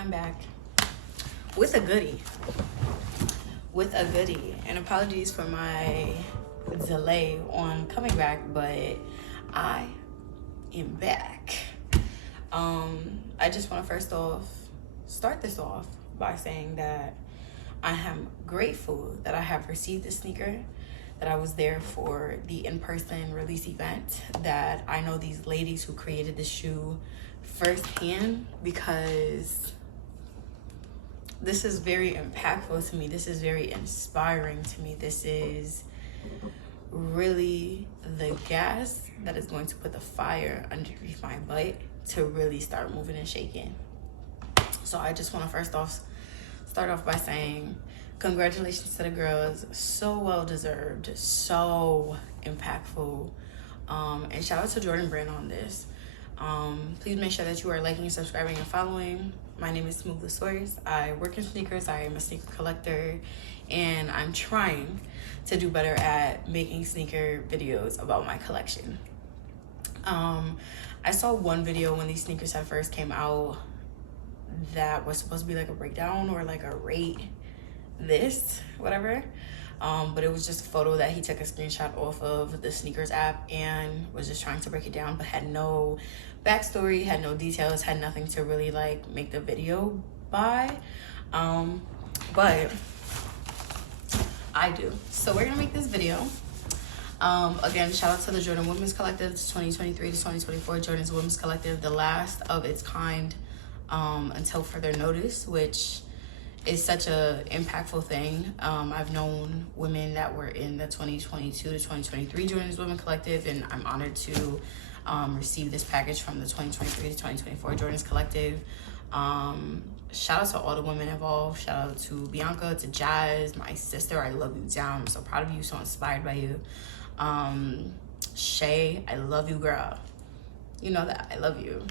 I'm back with a goodie. And apologies for my delay on coming back, but I am back. I just want to first off start this off by saying that I am grateful that I have received this sneaker, that I was there for the in-person release event, that I know these ladies who created this shoe firsthand, because this is very impactful to me. This is very inspiring to me. This is really the gas that is going to put the fire underneath my butt to really start moving and shaking. So I just want to first off start off by saying congratulations to the girls. So well deserved, so impactful, and shout out to Jordan Brand on this. Please make sure that you are liking, subscribing, and following. My name is Smoove. I work in sneakers. I am a sneaker collector, and I'm trying to do better at making sneaker videos about my collection. I saw one video when these sneakers had first came out that was supposed to be like a breakdown or like a rate this, whatever. But it was just a photo that he took a screenshot off of the sneakers app and was just trying to break it down, but had no backstory, had no details, had nothing to really like make the video by. But I do. So we're gonna make this video. Again, shout out to the Jordan Women's Collective, 2023 to 2024 Jordan's Women's Collective, the last of its kind until further notice, which is such a impactful thing. I've known women that were in the 2022 to 2023 Jordan's Women Collective, and I'm honored to receive this package from the 2023 to 2024 Jordan's Collective. Shout out to all the women involved. Shout out to Bianca, to Jazz, my sister. I love you down. I'm so proud of you, so inspired by you. Shay, I love you, girl. You know that. I love you.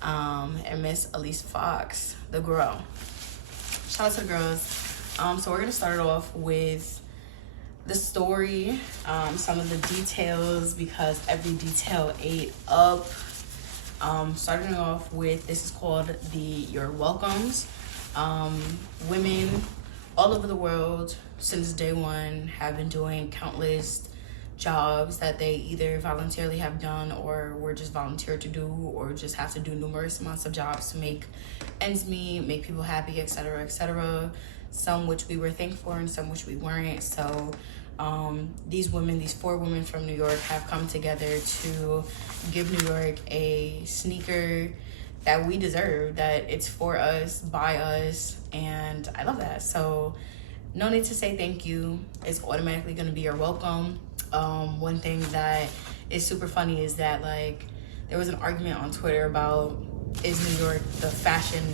And Miss Elise Fox, the girl. Shout out to the girls. So we're gonna start off with the story, some of the details, because every detail ate up. Starting off with, this is called the You're Welcomes. Women all over the world since day one have been doing countless jobs that they either voluntarily have done or were just volunteered to do, or just have to do numerous amounts of jobs to make ends meet, make people happy, etc., etc. Some which we were thankful for and some which we weren't. So these women, these 4 women from New York, have come together to give New York a sneaker that we deserve, that it's for us, by us, and I love that. So no need to say thank you. It's automatically going to be your welcome. One thing that is super funny is that, like, there was an argument on Twitter about, is New York the fashion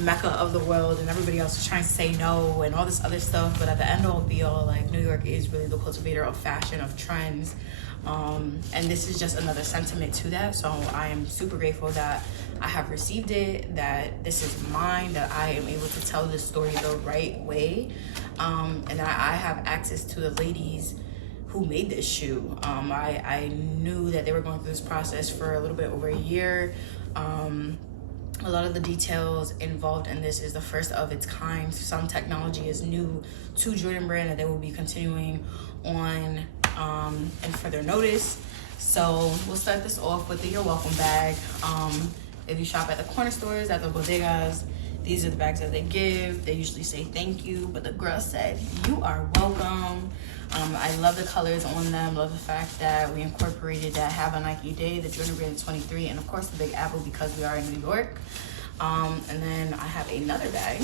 mecca of the world, and everybody else was trying to say no and all this other stuff. But at the end all be all, like, New York is really the cultivator of fashion, of trends, and this is just another sentiment to that. So I am super grateful that I have received it, that this is mine, that I am able to tell this story the right way, and that I have access to the ladies who made this shoe. I knew that they were going through this process for a little bit over a year. A lot of the details involved in this is the first of its kind. Some technology is new to Jordan Brand that they will be continuing on and further notice. So we'll start this off with the You're Welcome bag. If you shop at the corner stores, at the bodegas, these are the bags that they give. They usually say thank you, but the girl said, you are welcome. I love the colors on them. Love the fact that we incorporated that Have a Nike Day, the Jordan Brand 23, and of course the Big Apple because we are in New York. And then I have another bag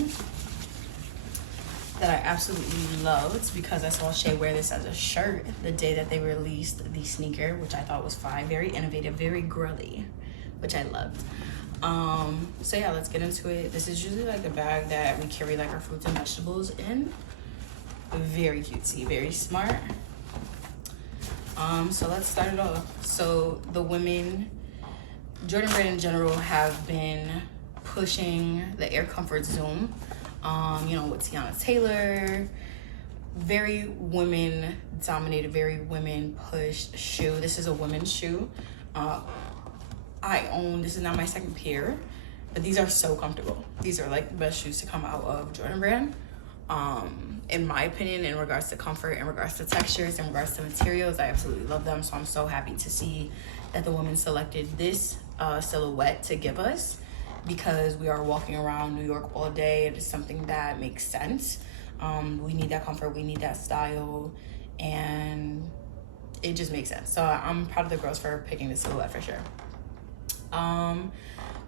that I absolutely loved because I saw Shay wear this as a shirt the day that they released the sneaker, which I thought was fine. Very innovative, very girly, which I loved. So yeah, let's get into it. This is usually like the bag that we carry like our fruits and vegetables in. Very cutesy, very smart. So let's start it off. So the women, Jordan Brand in general, have been pushing the Air Comfort Zoom, you know, with Tiana Taylor. Very women dominated, very women pushed shoe. This is a women's shoe. This is not my second pair. but these are so comfortable. These are like the best shoes to come out of Jordan Brand. In my opinion, in regards to comfort, in regards to textures, in regards to materials, I absolutely love them. So I'm so happy to see that the women selected this silhouette to give us, because we are walking around New York all day. It is something that makes sense. We need that comfort, we need that style, and it just makes sense. So I'm proud of the girls for picking this silhouette for sure.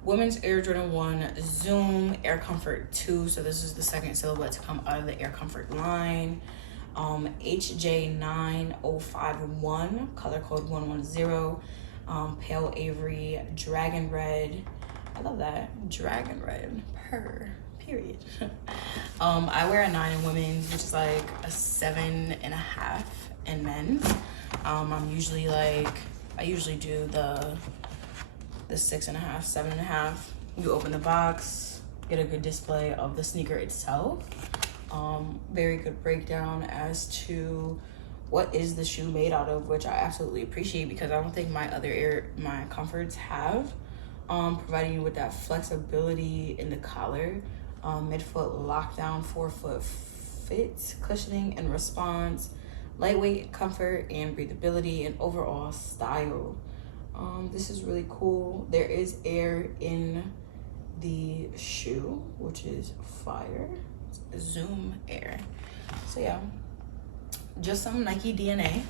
Women's Air Jordan 1 Zoom Air Comfort 2. So this is the second silhouette to come out of the Air Comfort line. HJ9051, color code 110. Pale Avery, Dragon Red. I love that. Dragon Red. Period. I wear a 9 in women's, which is like a 7.5 in men's. I'm usually like, I usually do the 6.5, 7.5. You open the box, get a good display of the sneaker itself. Very good breakdown as to what is the shoe made out of, which I absolutely appreciate, because I don't think my comforts have. Providing you with that flexibility in the collar, midfoot lockdown, forefoot fit, cushioning and response, lightweight comfort and breathability, and overall style. This is really cool. There is air in the shoe, which is fire. It's Zoom Air. So yeah, just some Nike DNA.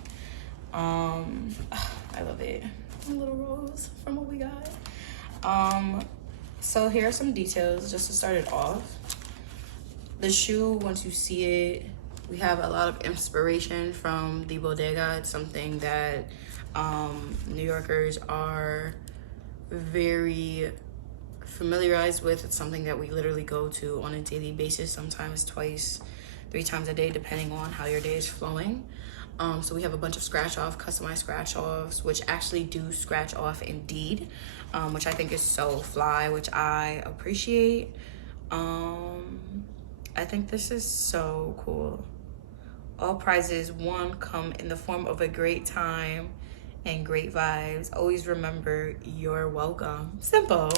I love it. A little rose from what we got. So here are some details just to start it off. The shoe, once you see it, we have a lot of inspiration from the bodega. It's something that New Yorkers are very familiarized with. It's something that we literally go to on a daily basis, sometimes twice, 3 times a day, depending on how your day is flowing. So we have a bunch of customized scratch offs, which actually do scratch off indeed, which I think is so fly, which I appreciate. I think this is so cool. All prizes won come in the form of a great time and great vibes. Always remember, you're welcome. Simple.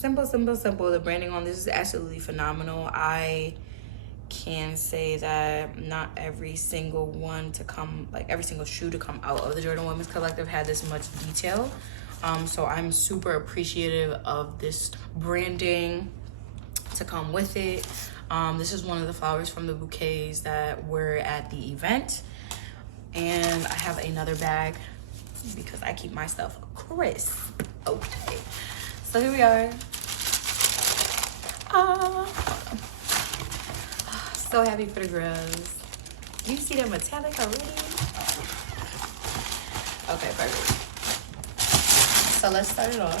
The branding on this is absolutely phenomenal. I can say that not every single every single shoe to come out of the Jordan Women's Collective had this much detail. So I'm super appreciative of this branding to come with it. This is one of the flowers from the bouquets that were at the event. And I have another bag because I keep my stuff crisp. Okay. So here we are. So happy for the girls. You see that metallic already? Okay, perfect. So let's start it off,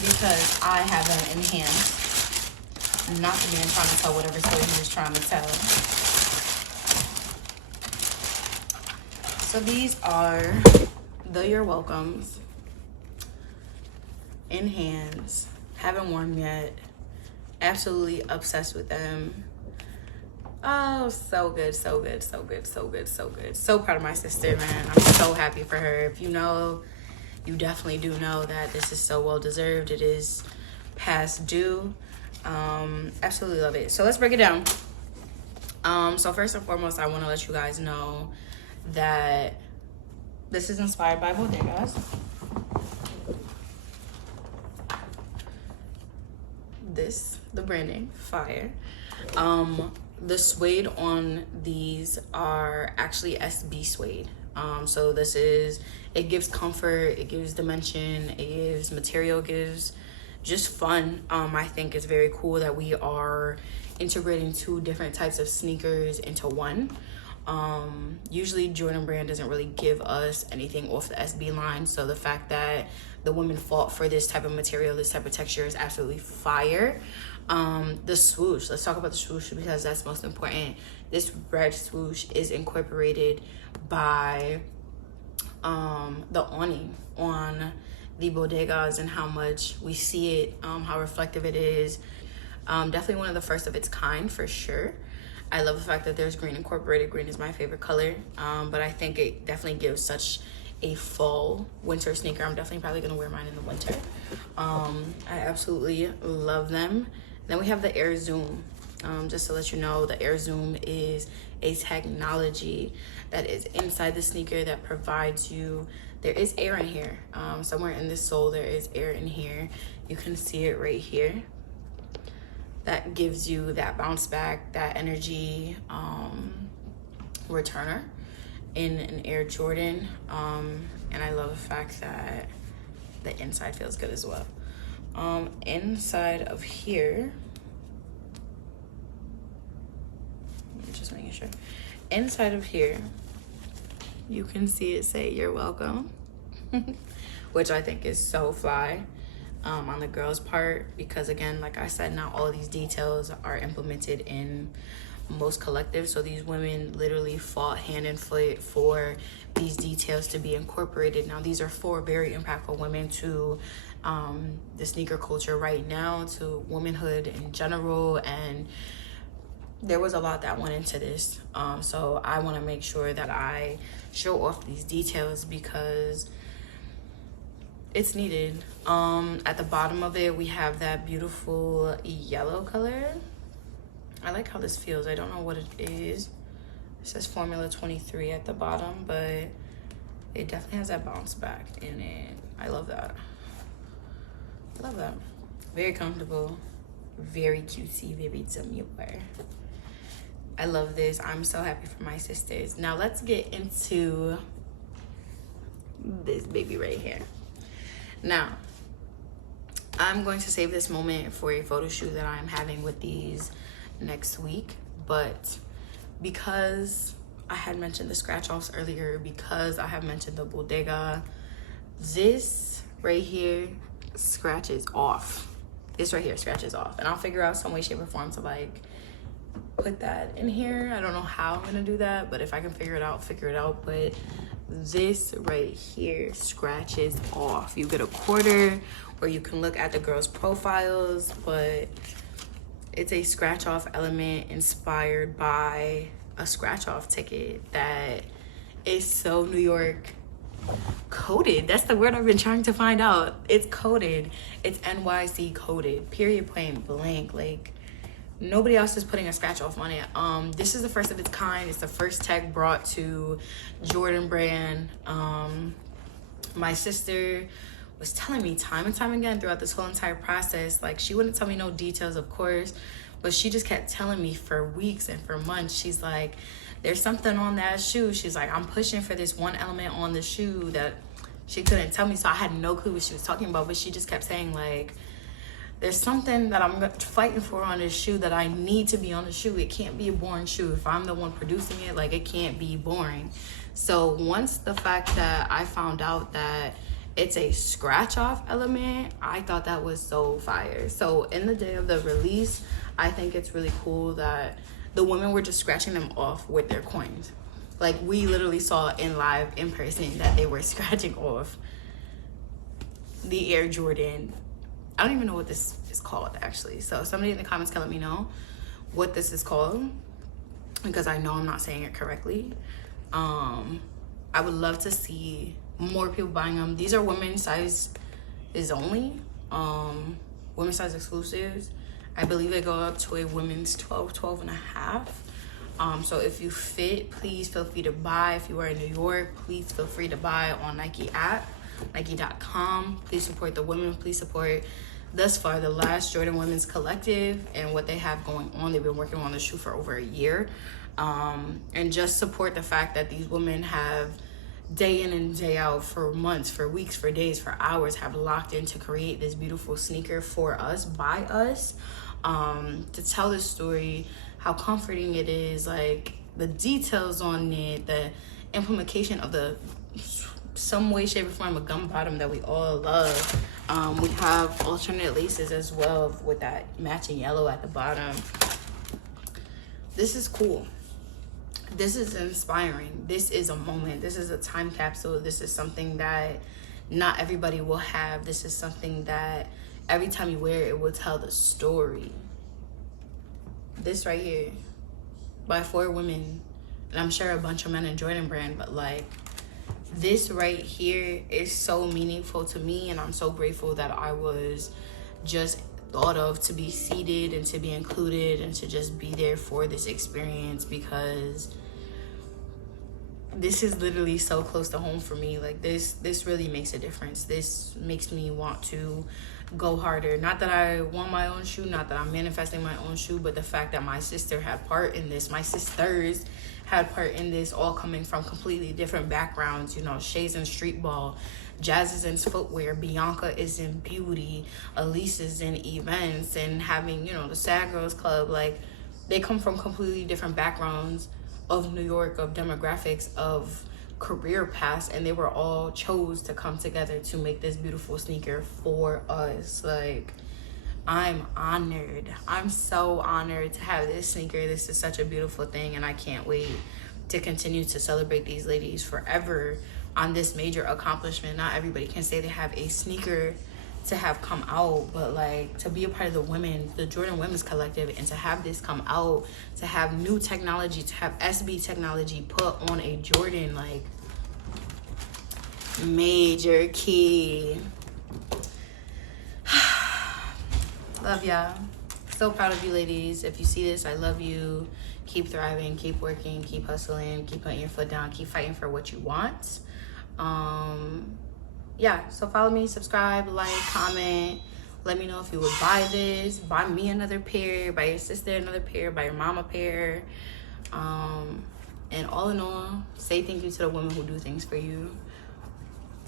because I have them in hand, not the man trying to tell whatever story he was trying to tell. So these are the You're Welcomes in hands. Haven't worn them yet. Absolutely obsessed with them. Oh, so good. So proud of my sister, man. I'm so happy for her. If you know, you definitely do know that this is so well deserved. It is past due. Absolutely love it. So let's break it down. So first and foremost, I want to let you guys know that this is inspired by bodegas. The branding, fire. The suede on these are actually SB suede. So it gives comfort, it gives dimension, it gives material, it gives just fun. I think it's very cool that we are integrating 2 different types of sneakers into one. Usually Jordan Brand doesn't really give us anything off the SB line, so the fact that the women fought for this type of material, this type of texture, is absolutely fire. The swoosh, let's talk about the swoosh because that's most important. This red swoosh is incorporated by the awning on the bodegas and how much we see it, how reflective it is. Definitely one of the first of its kind for sure. I love the fact that there's green incorporated. Green is my favorite color, but I think it definitely gives such a fall winter sneaker. I'm definitely probably gonna wear mine in the winter. I absolutely love them. Then we have the Air Zoom. Just to let you know, the Air Zoom is a technology that is inside the sneaker that provides you, there is air in here. Somewhere in the sole there is air in here. You can see it right here. That gives you that bounce back, that energy returner in an Air Jordan. And I love the fact that the inside feels good as well. Inside of here, just making sure, inside of here you can see it say "You're welcome," which I think is so fly on the girls' part, because again, like I said, not all of these details are implemented in most collectives. So these women literally fought hand and foot for these details to be incorporated. Now these are 4 very impactful women to the sneaker culture right now, to womanhood in general, and there was a lot that went into this. So I want to make sure that I show off these details because it's needed. At the bottom of it, we have that beautiful yellow color. I like how this feels. I don't know what it is. It says Formula 23 at the bottom, but it definitely has that bounce back in it. I love that. I love that. Very comfortable, very cutesy, very demure. I love this. I'm so happy for my sisters. Now let's get into this baby right here. Now, I'm going to save this moment for a photo shoot that I'm having with these next week, but because I had mentioned the scratch offs earlier, because I have mentioned the bodega, this right here scratches off. This right here scratches off, and I'll figure out some way, shape, or form to like put that in here. I don't know how I'm gonna do that, but if I can figure it out, but this right here scratches off. You get a quarter, or you can look at the girls' profiles, but it's a scratch off element inspired by a scratch off ticket that is so New York coded. That's the word I've been trying to find out. It's coded. It's NYC coded, period, point blank. Like, nobody else is putting a scratch off on it. This is the first of its kind. It's the first tech brought to Jordan brand. My sister was telling me time and time again throughout this whole entire process, like, she wouldn't tell me no details, of course, but she just kept telling me for weeks and for months. She's like, there's something on that shoe. She's like, I'm pushing for this one element on the shoe that she couldn't tell me, so I had no clue what she was talking about, but she just kept saying, like, there's something that I'm fighting for on this shoe that I need to be on the shoe. It can't be a boring shoe. If I'm the one producing it, like, it can't be boring. So once the fact that I found out that it's a scratch off element, I thought that was so fire. So in the day of the release, I think it's really cool that the women were just scratching them off with their coins. Like, we literally saw in live, in person, that they were scratching off the Air Jordan. I don't even know what this is called, actually. So somebody in the comments can let me know what this is called, because I know I'm not saying it correctly. I would love to see more people buying them. These are women's size is only, women's size exclusives. I believe they go up to a women's 12 and a half. So if you fit, please feel free to buy. If you are in New York, please feel free to buy on Nike app, Nike.com. Please support the women. Please support, thus far, the last Jordan Women's Collective and what they have going on. They've been working on the shoe for over a year. And just support the fact that these women have day in and day out, for months, for weeks, for days, for hours, have locked in to create this beautiful sneaker for us, by us, to tell this story, how comforting it is, like the details on it, the implementation of the some way, shape, or form of gum bottom that we all love. We have alternate laces as well with that matching yellow at the bottom. This is cool. This is inspiring. This is a moment. This is a time capsule. This is something that not everybody will have. This is something that every time you wear it, it will tell the story. This right here, by 4 women, and I'm sure a bunch of men in Jordan brand, but like, this right here is so meaningful to me, and I'm so grateful that I was just thought of to be seated and to be included and to just be there for this experience, because this is literally so close to home for me. Like this really makes a difference. This makes me want to go harder. Not that I want my own shoe, not that I'm manifesting my own shoe, but the fact that my sister had part in this, my sisters had part in this, all coming from completely different backgrounds. You know, Shay's in street ball, Jazz is in footwear, Bianca is in beauty, Elise is in events, and having, you know, the Sad Girls Club. Like, they come from completely different backgrounds of New York, of demographics, of career paths, and they were all chose to come together to make this beautiful sneaker for us. Like, I'm honored. I'm so honored to have this sneaker. This is such a beautiful thing, and I can't wait to continue to celebrate these ladies forever on this major accomplishment. Not everybody can say they have a sneaker to have come out, but like to be a part of the Jordan Women's Collective, and to have this come out, to have new technology, to have SB technology put on a Jordan, like, major key. Love y'all. So proud of you ladies. If you see this, I love you. Keep thriving, keep working, keep hustling, keep putting your foot down, keep fighting for what you want. Yeah, so follow me, subscribe, like, comment. Let me know if you would buy this. Buy me another pair, buy your sister another pair, buy your mom a pair. And all in all, say thank you to the women who do things for you.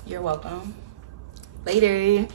You're welcome. Later.